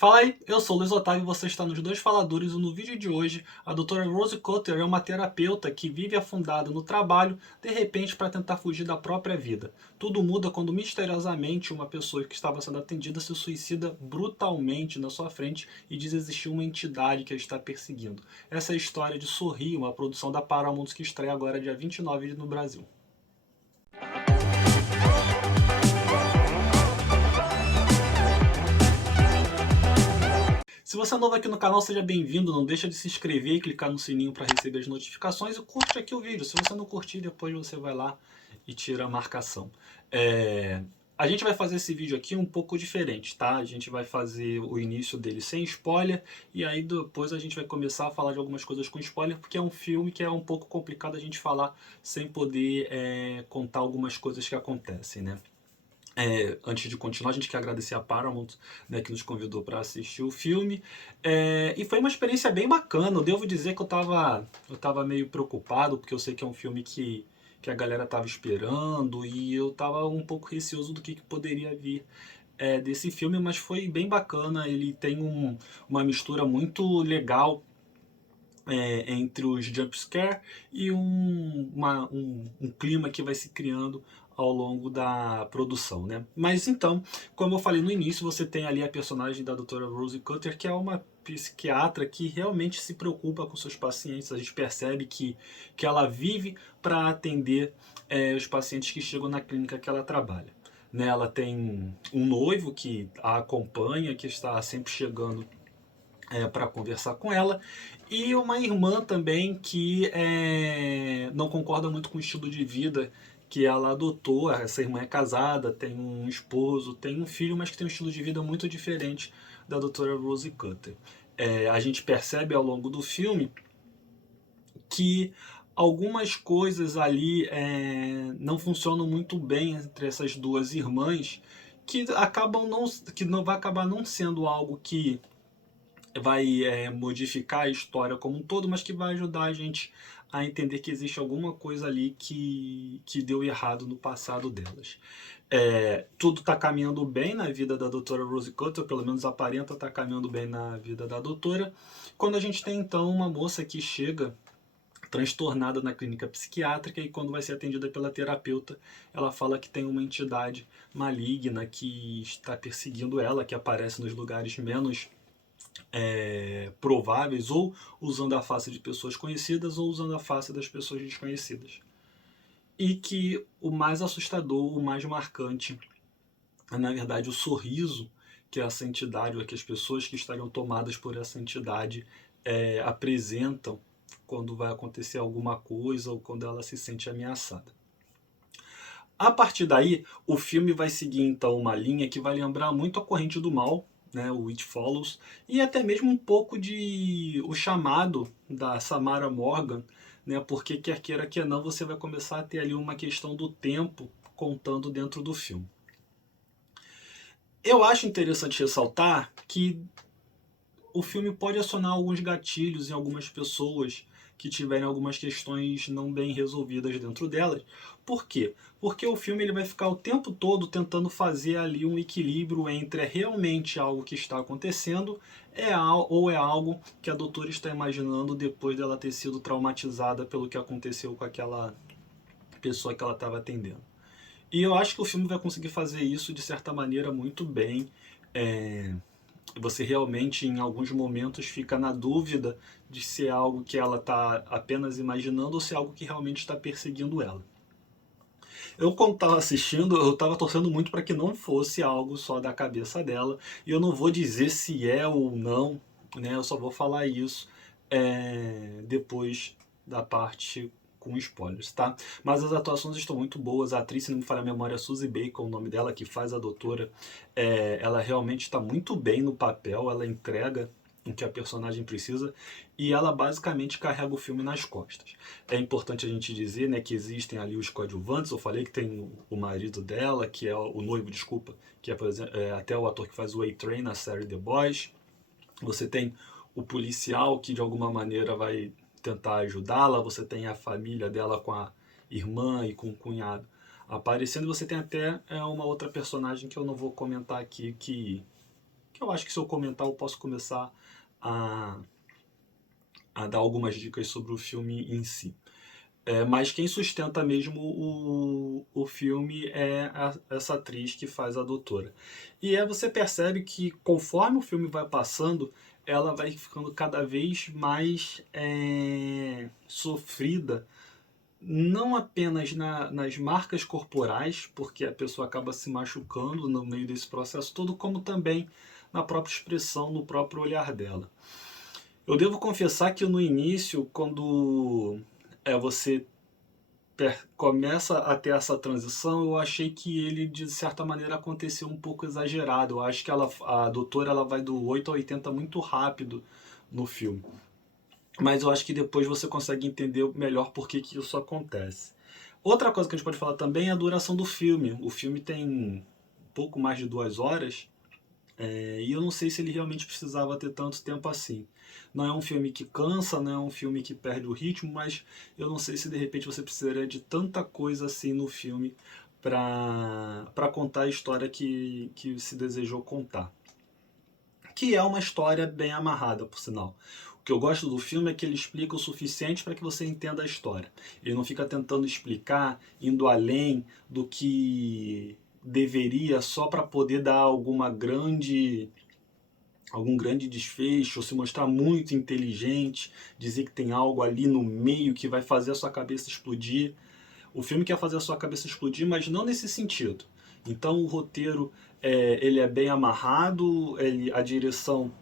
Fala aí, eu sou o Luiz Otávio e você está nos Dois Faladores e no vídeo de hoje a doutora Rose Cotter é uma terapeuta que vive afundada no trabalho, de repente para tentar fugir da própria vida. Tudo muda quando misteriosamente uma pessoa que estava sendo atendida se suicida brutalmente na sua frente e diz existir uma entidade que a está perseguindo. Essa é a história de Sorrir, uma produção da Paramount que estreia agora dia 29 no Brasil. Se você é novo aqui no canal, seja bem-vindo. Não deixa de se inscrever e clicar no sininho para receber as notificações e curte aqui o vídeo. Se você não curtir, depois você vai lá e tira a marcação. A gente vai fazer esse vídeo aqui um pouco diferente, tá? A gente vai fazer o início dele sem spoiler e aí depois a gente vai começar a falar de algumas coisas com spoiler, porque é um filme que é um pouco complicado a gente falar sem poder contar algumas coisas que acontecem, né? Antes de continuar, a gente quer agradecer a Paramount, né, que nos convidou para assistir o filme. E foi uma experiência bem bacana. Eu devo dizer que eu tava meio preocupado, porque eu sei que é um filme que a galera tava esperando, e eu tava um pouco receoso do que poderia vir desse filme, mas foi bem bacana. Ele tem uma mistura muito legal entre os jumpscare e um clima que vai se criando ao longo da produção, né? Mas então, como eu falei no início, você tem ali a personagem da doutora Rose Cotter, que é uma psiquiatra que realmente se preocupa com seus pacientes. A gente percebe que ela vive para atender os pacientes que chegam na clínica que ela trabalha. Né? Ela tem um noivo que a acompanha, que está sempre chegando para conversar com ela, e uma irmã também que não concorda muito com o estilo de vida que ela adotou. Essa irmã é casada, tem um esposo, tem um filho, mas que tem um estilo de vida muito diferente da doutora Rose Cotter. A gente percebe ao longo do filme que algumas coisas ali não funcionam muito bem entre essas duas irmãs, que não vai acabar não sendo algo que vai modificar a história como um todo, mas que vai ajudar a gente a entender que existe alguma coisa ali que deu errado no passado delas. Tudo está caminhando bem na vida da doutora Rose Cotter, pelo menos aparenta estar caminhando bem na vida da doutora, quando a gente tem então uma moça que chega transtornada na clínica psiquiátrica, e quando vai ser atendida pela terapeuta, ela fala que tem uma entidade maligna que está perseguindo ela, que aparece nos lugares menos prováveis, ou usando a face de pessoas conhecidas ou usando a face das pessoas desconhecidas. E que o mais assustador, o mais marcante, é na verdade o sorriso que essa entidade, ou que as pessoas que estariam tomadas por essa entidade apresentam quando vai acontecer alguma coisa ou quando ela se sente ameaçada. A partir daí, o filme vai seguir então uma linha que vai lembrar muito a Corrente do Mal, né, o It Follows, e até mesmo um pouco de O Chamado, da Samara Morgan, né, porque quer queira quer não, você vai começar a ter ali uma questão do tempo contando dentro do filme. Eu acho interessante ressaltar que o filme pode acionar alguns gatilhos em algumas pessoas que tiverem algumas questões não bem resolvidas dentro delas. Por quê? Porque o filme ele vai ficar o tempo todo tentando fazer ali um equilíbrio entre realmente algo que está acontecendo ou é algo que a doutora está imaginando depois dela ter sido traumatizada pelo que aconteceu com aquela pessoa que ela estava atendendo. E eu acho que o filme vai conseguir fazer isso de certa maneira muito bem. Você realmente, em alguns momentos, fica na dúvida de se é algo que ela está apenas imaginando ou se é algo que realmente está perseguindo ela. Eu, quando estava assistindo, eu estava torcendo muito para que não fosse algo só da cabeça dela. E eu não vou dizer se é ou não, né? Eu só vou falar isso depois da parte com spoilers, tá? Mas as atuações estão muito boas. A atriz, se não me falha a memória, Suzy Bacon, o nome dela, que faz a doutora, ela realmente está muito bem no papel, ela entrega o que a personagem precisa, e ela basicamente carrega o filme nas costas. É importante a gente dizer, né, que existem ali os coadjuvantes. Eu falei que tem o marido dela, que é o noivo, desculpa, que é, por exemplo, até o ator que faz o A-Train na série The Boys. Você tem o policial que de alguma maneira vai tentar ajudá-la, você tem a família dela com a irmã e com o cunhado aparecendo, você tem até uma outra personagem que eu não vou comentar aqui, que que eu acho que se eu comentar eu posso começar a, a dar algumas dicas sobre o filme em si. Mas quem sustenta mesmo o filme é essa atriz que faz a doutora. E aí você percebe que conforme o filme vai passando, ela vai ficando cada vez mais sofrida, não apenas nas marcas corporais, porque a pessoa acaba se machucando no meio desse processo todo, como também na própria expressão, no próprio olhar dela. Eu devo confessar que no início, quando você começa a ter essa transição, eu achei que ele, de certa maneira, aconteceu um pouco exagerado. Eu acho que a doutora ela vai do 8 a 80 muito rápido no filme. Mas eu acho que depois você consegue entender melhor por que isso acontece. Outra coisa que a gente pode falar também é a duração do filme. O filme tem um pouco mais de 2 horas, e eu não sei se ele realmente precisava ter tanto tempo assim. Não é um filme que cansa, não é um filme que perde o ritmo, mas eu não sei se de repente você precisaria de tanta coisa assim no filme para contar a história que se desejou contar. Que é uma história bem amarrada, por sinal. O que eu gosto do filme é que ele explica o suficiente para que você entenda a história. Ele não fica tentando explicar, indo além do que deveria só para poder dar algum grande desfecho, ou se mostrar muito inteligente, dizer que tem algo ali no meio que vai fazer a sua cabeça explodir. O filme quer fazer a sua cabeça explodir, mas não nesse sentido. Então o roteiro ele é bem amarrado, a direção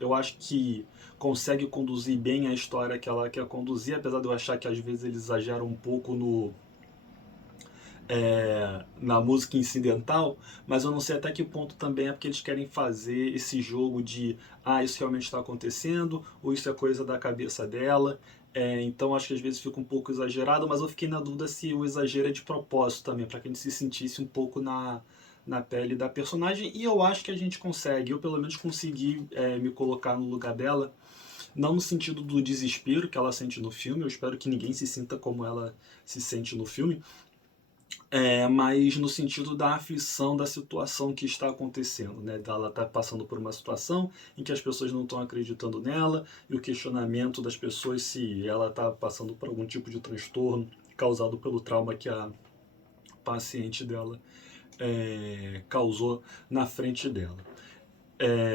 eu acho que consegue conduzir bem a história que ela quer conduzir, apesar de eu achar que às vezes eles exageram um pouco na música incidental, mas eu não sei até que ponto também é porque eles querem fazer esse jogo de isso realmente está acontecendo, ou isso é coisa da cabeça dela. Então acho que às vezes fica um pouco exagerado, mas eu fiquei na dúvida se o exagero é de propósito também, para que a gente se sentisse um pouco na pele da personagem, e eu acho que a gente consegue, eu pelo menos consegui me colocar no lugar dela, não no sentido do desespero que ela sente no filme, eu espero que ninguém se sinta como ela se sente no filme, mas no sentido da aflição da situação que está acontecendo, né? Ela está passando por uma situação em que as pessoas não estão acreditando nela, e o questionamento das pessoas se ela está passando por algum tipo de transtorno causado pelo trauma que a paciente dela causou na frente dela.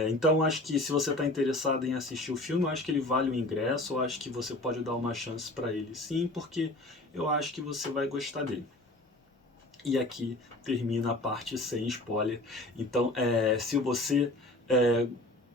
Então acho que se você está interessado em assistir o filme, eu acho que ele vale o ingresso, eu acho que você pode dar uma chance para ele sim, porque eu acho que você vai gostar dele. E aqui termina a parte sem spoiler. Então, se você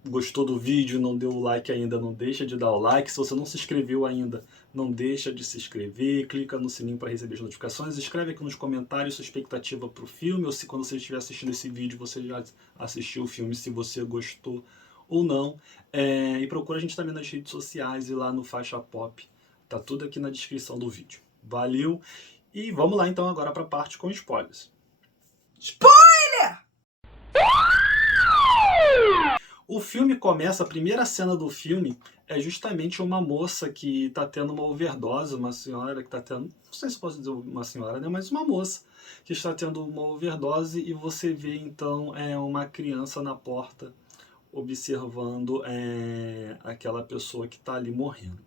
gostou do vídeo, não deu o like ainda, não deixa de dar o like. Se você não se inscreveu ainda, não deixa de se inscrever. Clica no sininho para receber as notificações. Escreve aqui nos comentários sua expectativa para o filme, ou se quando você estiver assistindo esse vídeo, você já assistiu o filme, se você gostou ou não. E procura a gente também nas redes sociais e lá no Faixa Pop. Tá tudo aqui na descrição do vídeo. Valeu! E vamos lá então agora para a parte com spoilers. Spoiler! O filme começa, a primeira cena do filme é justamente uma moça que está tendo uma overdose, uma senhora que está tendo, não sei se posso dizer uma senhora, né, mas uma moça que está tendo uma overdose, e você vê então uma criança na porta observando aquela pessoa que está ali morrendo.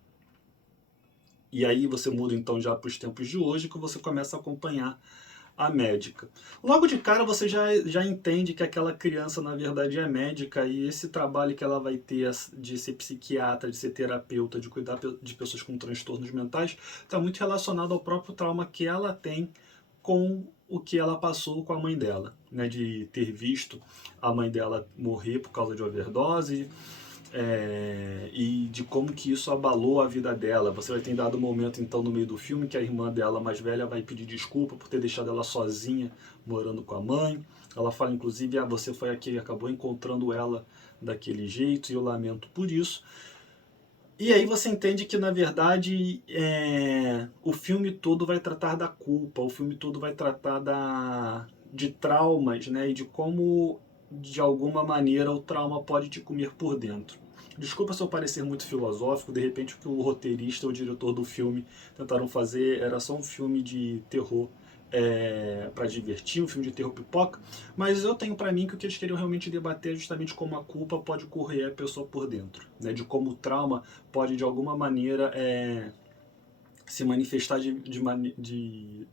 E aí você muda então já para os tempos de hoje, que você começa a acompanhar a médica. Logo de cara você já entende que aquela criança na verdade é médica, e esse trabalho que ela vai ter de ser psiquiatra, de ser terapeuta, de cuidar de pessoas com transtornos mentais, está muito relacionado ao próprio trauma que ela tem com o que ela passou com a mãe dela, né? De ter visto a mãe dela morrer por causa de overdose, e de como que isso abalou a vida dela. Você vai ter dado um momento então no meio do filme que a irmã dela mais velha vai pedir desculpa por ter deixado ela sozinha morando com a mãe. Ela fala inclusive, você foi aqui e acabou encontrando ela daquele jeito, e eu lamento por isso. E aí você entende que na verdade o filme todo vai tratar da culpa, o filme todo vai tratar de traumas, né, e de como de alguma maneira o trauma pode te comer por dentro. Desculpa se eu parecer muito filosófico, de repente o que o roteirista ou o diretor do filme tentaram fazer era só um filme de terror para divertir, um filme de terror pipoca, mas eu tenho para mim que o que eles queriam realmente debater é justamente como a culpa pode corroer a pessoa por dentro, né? De como o trauma pode de alguma maneira se manifestar de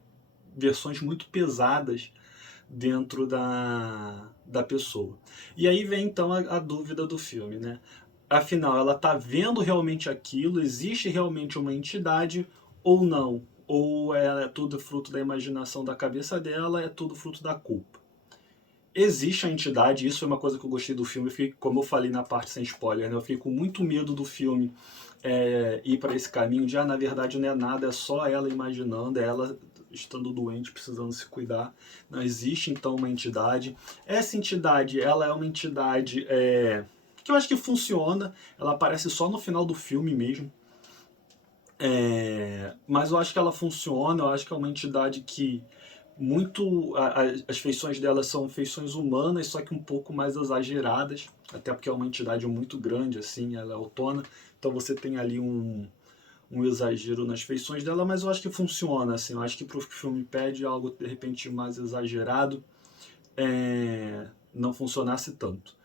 versões muito pesadas dentro da pessoa. E aí vem então a dúvida do filme, né? Afinal, ela está vendo realmente aquilo? Existe realmente uma entidade ou não? Ou é tudo fruto da imaginação da cabeça dela, é tudo fruto da culpa? Existe a entidade, isso é uma coisa que eu gostei do filme, como eu falei na parte sem spoiler, né? Eu fiquei com muito medo do filme ir para esse caminho de, na verdade não é nada, é só ela imaginando, é ela estando doente, precisando se cuidar. Não existe então uma entidade. Essa entidade, ela é uma entidade que eu acho que funciona, ela aparece só no final do filme mesmo. Mas eu acho que ela funciona, eu acho que é uma entidade que as feições dela são feições humanas, só que um pouco mais exageradas, até porque é uma entidade muito grande, assim, ela é autona, então você tem ali um exagero nas feições dela, mas eu acho que funciona, assim, eu acho que pro filme pede algo de repente mais exagerado, não funcionasse tanto.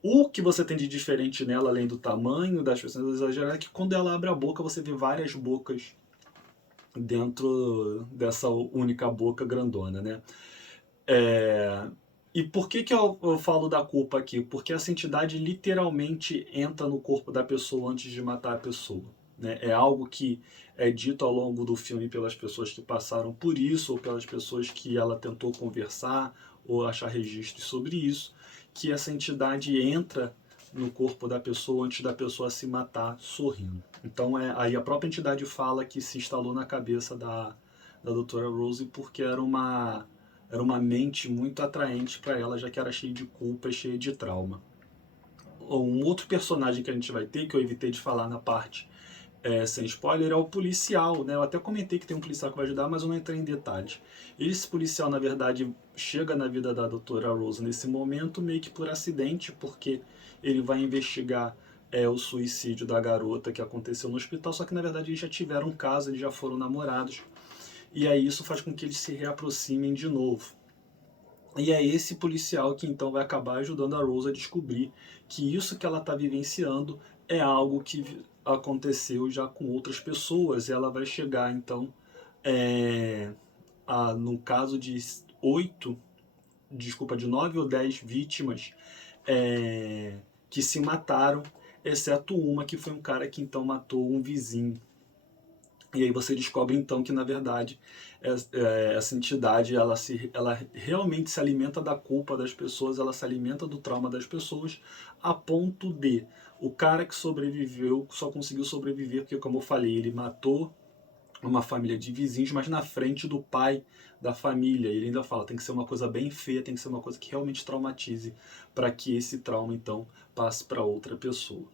O que você tem de diferente nela, além do tamanho das feições exageradas, é que quando ela abre a boca, você vê várias bocas dentro dessa única boca grandona, né? E por que eu falo da culpa aqui? Porque essa entidade literalmente entra no corpo da pessoa antes de matar a pessoa. Né? É algo que é dito ao longo do filme pelas pessoas que passaram por isso, ou pelas pessoas que ela tentou conversar, ou achar registros sobre isso, que essa entidade entra no corpo da pessoa antes da pessoa se matar sorrindo. Então aí a própria entidade fala que se instalou na cabeça da doutora Rose porque era uma mente muito atraente para ela, já que era cheia de culpa, cheia de trauma. Um outro personagem que a gente vai ter, que eu evitei de falar na parte sem spoiler, é o policial. Né? Eu até comentei que tem um policial que vai ajudar, mas eu não entrei em detalhes. Esse policial, na verdade, chega na vida da doutora Rose nesse momento meio que por acidente, porque ele vai investigar o suicídio da garota que aconteceu no hospital, só que na verdade eles já tiveram um caso, eles já foram namorados. E aí isso faz com que eles se reaproximem de novo. E é esse policial que então vai acabar ajudando a Rose a descobrir que isso que ela está vivenciando é algo que aconteceu já com outras pessoas. E ela vai chegar então, no caso de 9 ou 10 vítimas que se mataram, exceto uma que foi um cara que então matou um vizinho. E aí você descobre então que na verdade essa entidade ela realmente se alimenta da culpa das pessoas, ela se alimenta do trauma das pessoas, a ponto de o cara que sobreviveu só conseguiu sobreviver porque, como eu falei, ele matou uma família de vizinhos, mas na frente do pai da família. Ele ainda fala, tem que ser uma coisa bem feia, tem que ser uma coisa que realmente traumatize, para que esse trauma então passe para outra pessoa.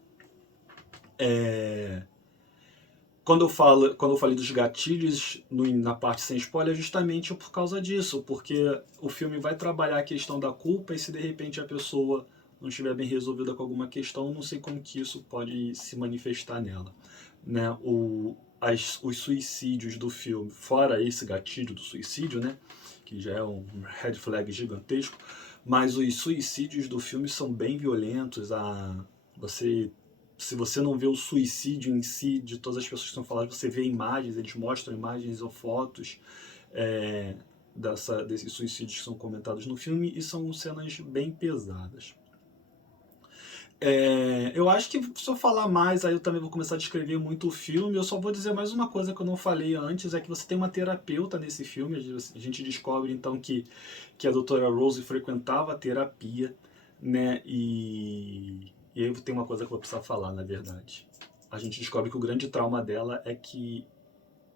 Quando eu falei dos gatilhos na parte sem spoiler, é justamente por causa disso, porque o filme vai trabalhar a questão da culpa e se de repente a pessoa não estiver bem resolvida com alguma questão, não sei como que isso pode se manifestar nela. Né? Os suicídios do filme, fora esse gatilho do suicídio, né? Que já é um red flag gigantesco, mas os suicídios do filme são bem violentos. Se você não vê o suicídio em si de todas as pessoas que estão falando, você vê imagens, eles mostram imagens ou fotos desses suicídios que são comentados no filme e são cenas bem pesadas. Eu acho que se eu falar mais, aí eu também vou começar a descrever muito o filme. Eu só vou dizer mais uma coisa que eu não falei antes, é que você tem uma terapeuta nesse filme. A gente descobre então que a doutora Rose frequentava a terapia, né? E aí tem uma coisa que eu vou precisar falar, na verdade. A gente descobre que o grande trauma dela é que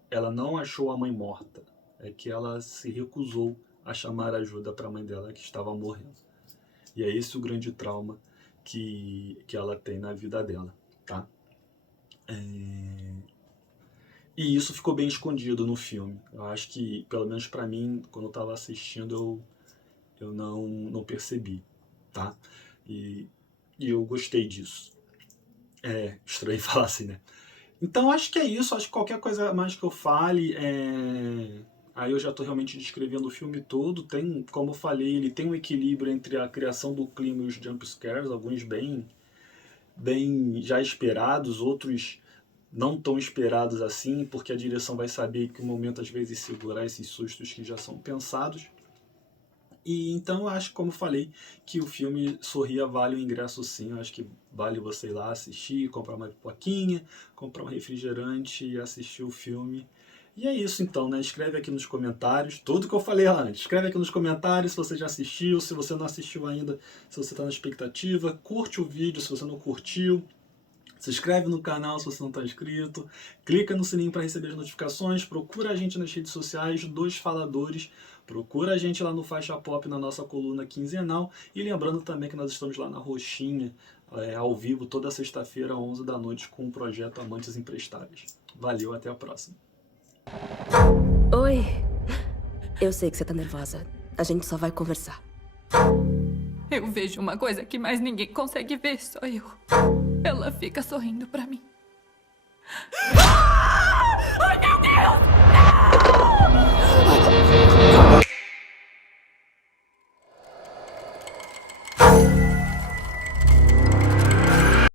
ela não achou a mãe morta, é que ela se recusou a chamar ajuda para a mãe dela que estava morrendo. E é esse o grande trauma que ela tem na vida dela, tá? E isso ficou bem escondido no filme. Eu acho que, pelo menos para mim, quando eu estava assistindo, eu não percebi, tá? E eu gostei disso. Estranho falar assim, né? Então acho que é isso. Acho que qualquer coisa mais que eu fale, Aí eu já estou realmente descrevendo o filme todo. Tem, como eu falei, ele tem um equilíbrio entre a criação do clima e os jumpscares, alguns bem já esperados, outros não tão esperados assim, porque a direção vai saber que o momento às vezes segurar esses sustos que já são pensados. E então eu acho, como eu falei, que o filme Sorria vale o ingresso sim. Eu acho que vale você ir lá assistir, comprar uma pipoquinha, comprar um refrigerante e assistir o filme. E é isso então, né? Escreve aqui nos comentários tudo que eu falei antes. Escreve aqui nos comentários se você já assistiu, se você não assistiu ainda, se você está na expectativa. Curte o vídeo se você não curtiu. Se inscreve no canal se você não está inscrito. Clica no sininho para receber as notificações. Procura a gente nas redes sociais, Dois Faladores. Procura a gente lá no Faixa Pop, na nossa coluna quinzenal. E lembrando também que nós estamos lá na Roxinha, ao vivo, toda sexta-feira, às 11 da noite, com o projeto Amantes Imprestáveis. Valeu, até a próxima. Oi. Eu sei que você tá nervosa. A gente só vai conversar. Eu vejo uma coisa que mais ninguém consegue ver, só eu. Ela fica sorrindo pra mim.